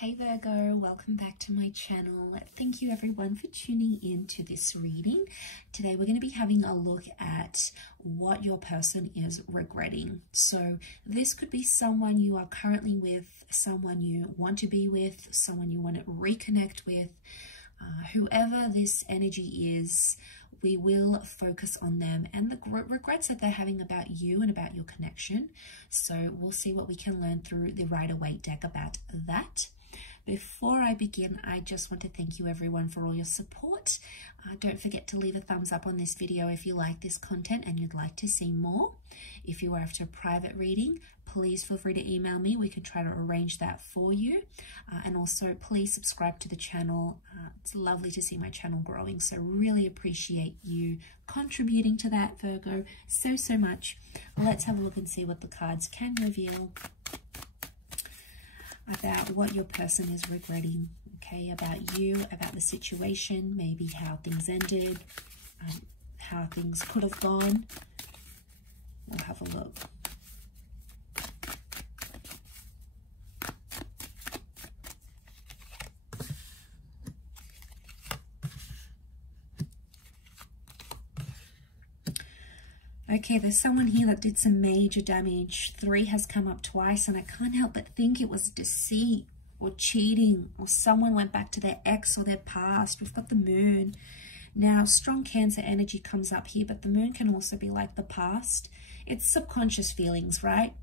Hey Virgo, welcome back to my channel. Thank you everyone for tuning in to this reading. Today we're going to be having a look at what your person is regretting. So this could be someone you are currently with, someone you want to be with, someone you want to reconnect with. Whoever this energy is, we will focus on them and the regrets that they're having about you and about your connection. So we'll see what we can learn through the Rider-Waite deck about that. Before I begin, I just want to thank you everyone for all your support. Don't forget to leave a thumbs up on this video if you like this content and you'd like to see more. If you are after a private reading, please feel free to email me. We can try to arrange that for you. And also please subscribe to the channel. It's lovely to see my channel growing, so really appreciate you contributing to that, Virgo, so much. Let's have a look and see what the cards can reveal about what your person is regretting, okay, about you, about the situation, maybe how things ended, how things could have gone. We'll have a look. Okay, there's someone here that did some major damage. 3 has come up twice, and I can't help but think it was deceit or cheating, or someone went back to their ex or their past. We've got the moon. Now, strong Cancer energy comes up here, but the moon can also be like the past. It's subconscious feelings, right?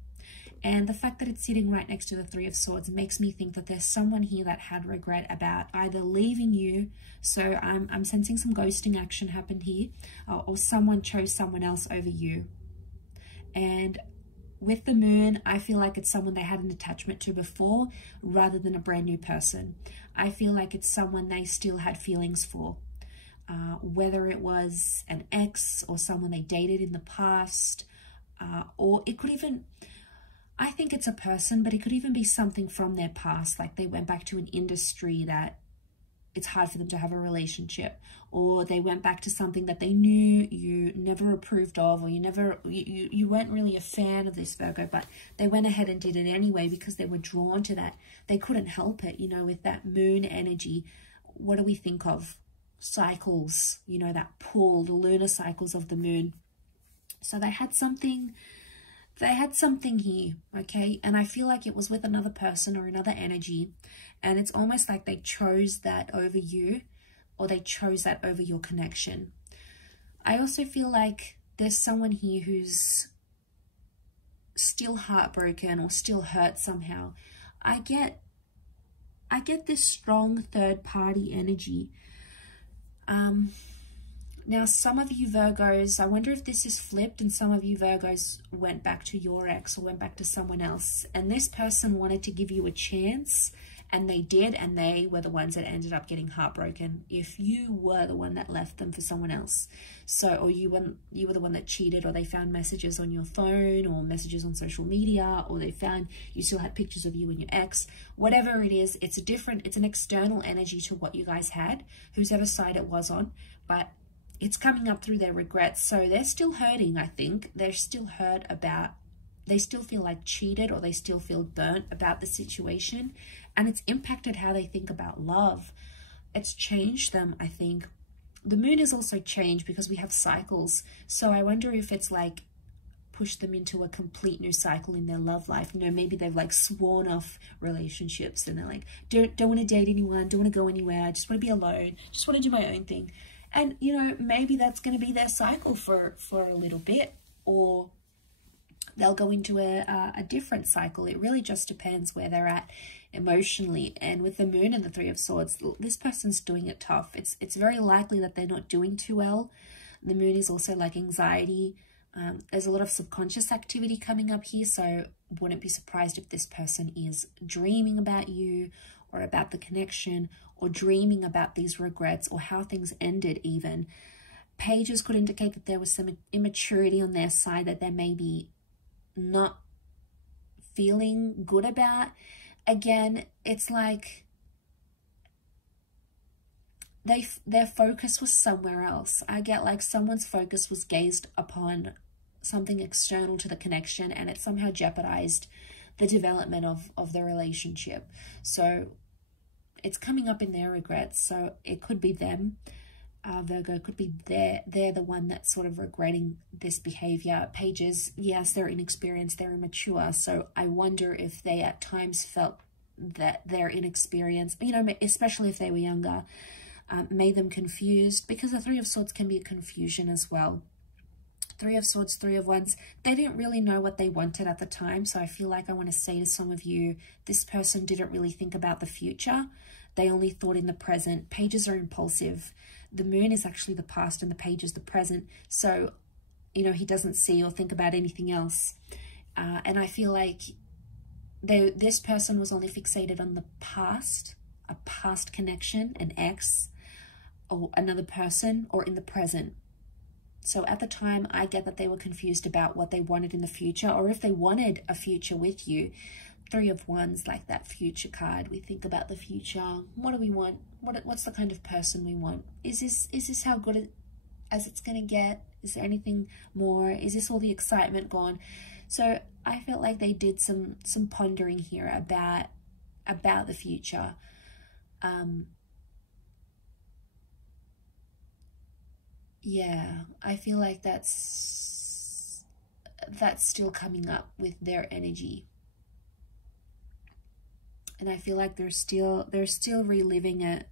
And the fact that it's sitting right next to the 3 of Swords makes me think that there's someone here that had regret about either leaving you. So I'm sensing some ghosting action happen here, or someone chose someone else over you. And with the moon, I feel like it's someone they had an attachment to before rather than a brand new person. I feel like it's someone they still had feelings for, whether it was an ex or someone they dated in the past, or it could even... I think it's a person, but it could even be something from their past, like they went back to an industry that it's hard for them to have a relationship, or they went back to something that they knew you never approved of, or you weren't really a fan of this, Virgo, but they went ahead and did it anyway because they were drawn to that. They couldn't help it, you know, with that moon energy. What do we think of? Cycles, you know, that pull, the lunar cycles of the moon. So they had something here, okay? And I feel like it was with another person or another energy, and it's almost like they chose that over you, or they chose that over your connection. I also feel like there's someone here who's still heartbroken or still hurt somehow. I get this strong third party energy. Now, some of you Virgos, I wonder if this is flipped and some of you Virgos went back to your ex or went back to someone else, and this person wanted to give you a chance, and they did, and they were the ones that ended up getting heartbroken if you were the one that left them for someone else. So, or you were the one that cheated, or they found messages on your phone or messages on social media, or they found you still had pictures of you and your ex. Whatever it is, it's an external energy to what you guys had, whoever side it was on, but it's coming up through their regrets. So they're still hurting, I think. They're still hurt about, they still feel like cheated, or they still feel burnt about the situation. And it's impacted how they think about love. It's changed them, I think. The moon has also changed because we have cycles. So I wonder if it's like pushed them into a complete new cycle in their love life. You know, maybe they've like sworn off relationships and they're like, don't want to date anyone, don't want to go anywhere, I just want to be alone, just want to do my own thing. And, you know, maybe that's going to be their cycle for a little bit, or they'll go into a different cycle. It really just depends where they're at emotionally. And with the moon and the 3 of Swords, this person's doing it tough. It's very likely that they're not doing too well. The moon is also like anxiety. There's a lot of subconscious activity coming up here, so wouldn't be surprised if this person is dreaming about you, or about the connection, or dreaming about these regrets, or how things ended even. Pages could indicate that there was some immaturity on their side that they may be not feeling good about. Again, it's like their focus was somewhere else. I get like someone's focus was gazed upon something external to the connection, and it somehow jeopardized the development of the relationship. So it's coming up in their regrets. So it could be them, Virgo, could be they're the one that's sort of regretting this behavior. Pages, yes, they're inexperienced, they're immature. So I wonder if they at times felt that their inexperience, you know, especially if they were younger, made them confused, because the Three of Swords can be a confusion as well. Three of Swords, Three of Wands, they didn't really know what they wanted at the time. So I feel like I want to say to some of you, this person didn't really think about the future. They only thought in the present. Pages are impulsive. The moon is actually the past and the page is the present. So, you know, he doesn't see or think about anything else. And I feel like this person was only fixated on the past, a past connection, an ex, or another person, or in the present. So at the time, I get that they were confused about what they wanted in the future, or if they wanted a future with you. Three of Wands, like that future card. We think about the future. What do we want? What's the kind of person we want? Is this how good as it's going to get? Is there anything more? Is this all the excitement gone? So I felt like they did some pondering here about the future. Yeah, I feel like that's still coming up with their energy. And I feel like they're still reliving it.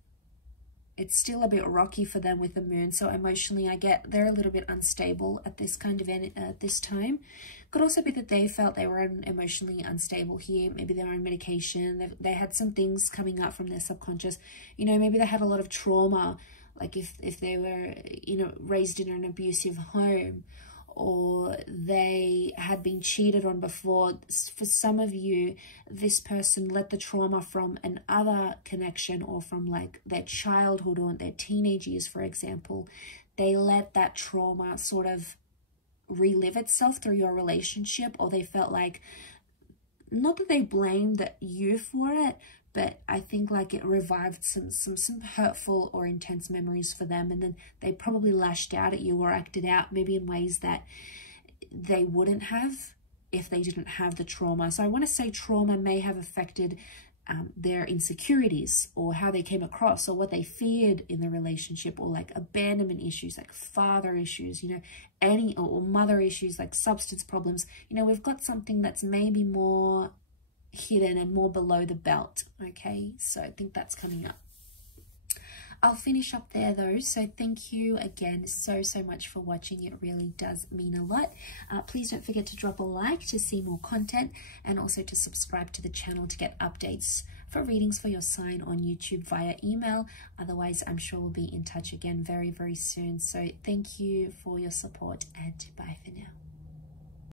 It's still a bit rocky for them with the moon. So emotionally, I get they're a little bit unstable at this kind of this time. Could also be that they felt they were emotionally unstable here. Maybe they were on medication. They had some things coming up from their subconscious. You know, maybe they had a lot of trauma. Like if they were, you know, raised in an abusive home, or they had been cheated on before. For some of you, this person let the trauma from another connection, or from like their childhood or their teenage years, for example. They let that trauma sort of relive itself through your relationship, or they felt like, not that they blamed you for it, but I think like it revived some hurtful or intense memories for them. And then they probably lashed out at you or acted out maybe in ways that they wouldn't have if they didn't have the trauma. So I want to say trauma may have affected their insecurities, or how they came across, or what they feared in the relationship, or like abandonment issues, like father issues, you know, or mother issues, like substance problems. You know, we've got something that's maybe more hidden and more below the belt. Okay, so I think that's coming up. I'll finish up there though. So thank you again so much for watching. It really does mean a lot. Please don't forget to drop a like to see more content, and also to subscribe to the channel to get updates for readings for your sign on YouTube via email. Otherwise, I'm sure we'll be in touch again very soon. So thank you for your support, and bye for now.